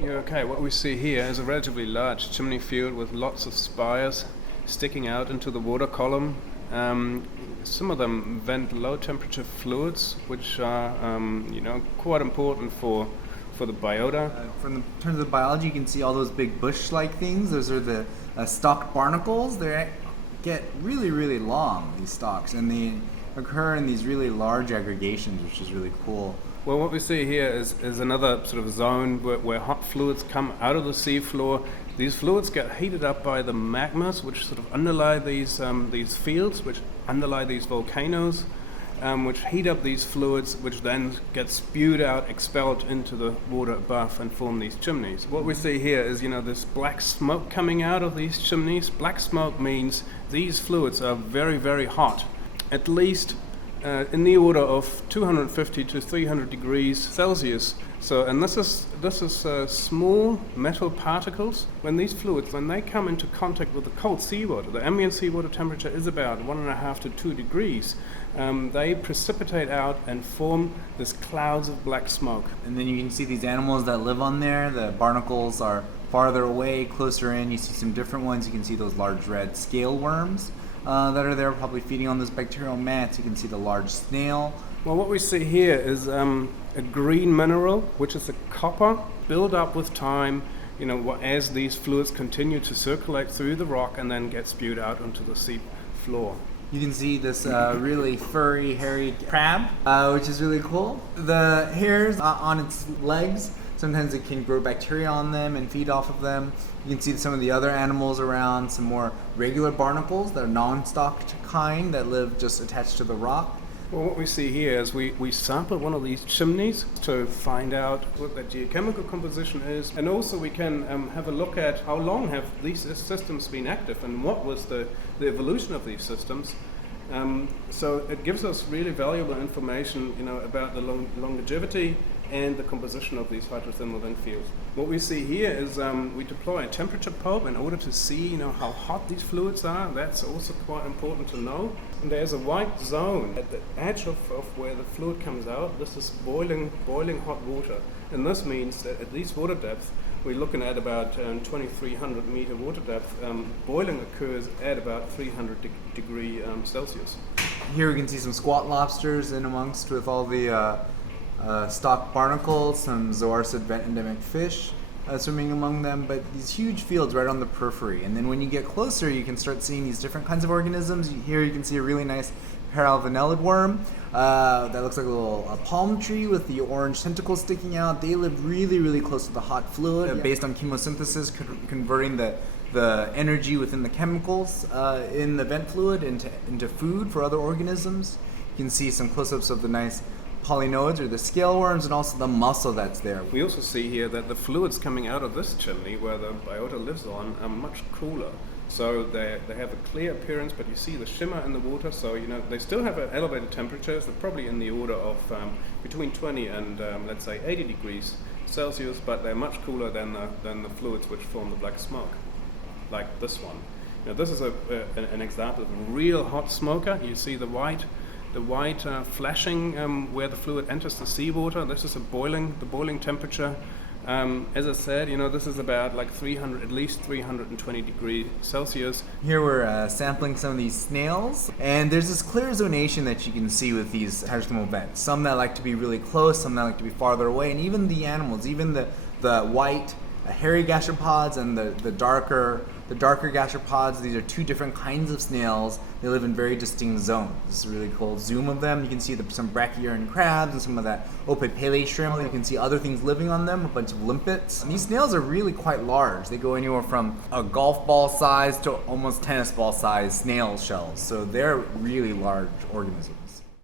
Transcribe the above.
Yeah, okay, what we see here is a relatively large chimney field with lots of spires sticking out into the water column. Um, some of them vent low temperature fluids, which are, quite important for the biota. From the in terms of biology, you can see all those big bush-like things. Those are the stalked barnacles. They get really, really long, these stalks, and they occur in these really large aggregations, which is really cool. Well, what we see here is another sort of zone where hot fluids come out of the seafloor. These fluids get heated up by the magmas, which sort of underlie these fields, which underlie these volcanoes, which heat up these fluids, which then get spewed out, expelled into the water above and form these chimneys. What we see here is, this black smoke coming out of these chimneys. Black smoke means these fluids are very, very hot, at least in the order of 250 to 300 degrees Celsius. So, and this is small metal particles. When these fluids, when they come into contact with the cold seawater, the ambient seawater temperature is about 1.5 to 2 degrees. They precipitate out and form these clouds of black smoke. And then you can see these animals that live on there. The barnacles are farther away, closer in. You see some different ones. You can see those large red scale worms that are there, probably feeding on those bacterial mats. You can see the large snail. Well, what we see here is a green mineral, which is a copper, build up with time, as these fluids continue to circulate through the rock and then get spewed out onto the sea floor. You can see this really furry, hairy crab, which is really cool. The hairs on its legs, sometimes it can grow bacteria on them and feed off of them. You can see some of the other animals around, some more regular barnacles that are non-stalked kind that live just attached to the rock. Well, what we see here is we sample one of these chimneys to find out what the geochemical composition is, and also we can have a look at how long have these systems been active and what was the evolution of these systems. So it gives us really valuable information, about the longevity and the composition of these hydrothermal vent fields. What we see here is we deploy a temperature probe in order to see, how hot these fluids are. That's also quite important to know. And there's a white zone at the edge of where the fluid comes out. This is boiling hot water. And this means that at these water depths, we're looking at about 2,300 meter water depth. Boiling occurs at about 300 degree Celsius. Here we can see some squat lobsters in amongst with all the stalked barnacles, some zooarcid vent endemic fish swimming among them, but these huge fields right on the periphery. And then when you get closer, you can start seeing these different kinds of organisms. Here you can see a really nice paralvenellid worm that looks like a little palm tree with the orange tentacles sticking out. They live really, really close to the hot fluid, based on chemosynthesis, converting the energy within the chemicals in the vent fluid into food for other organisms. You can see some close-ups of the nice polynodes or the scale worms, and also the mussel that's there. We also see here that the fluids coming out of this chimney where the biota lives on are much cooler. So they have a clear appearance, but you see the shimmer in the water. So they still have an elevated temperature. They're probably in the order of between 20 and let's say 80 degrees Celsius, but they're much cooler than the fluids which form the black smoke, like this one. This is an example of a real hot smoker. You see the white flashing where the fluid enters the seawater. This is the boiling temperature. As I said, this is about like at least 320 degrees Celsius. Here we're sampling some of these snails, and there's this clear zonation that you can see with these hydrothermal vents. Some that like to be really close, some that like to be farther away, and even the animals, even the white hairy gastropods and the darker gastropods. These are two different kinds of snails. They live in very distinct zones. This is a really cool zoom of them. You can see some brachyurine crabs and some of that opipele shrimp. You can see other things living on them, a bunch of limpets. And these snails are really quite large. They go anywhere from a golf ball size to almost tennis ball size snail shells. So they're really large organisms.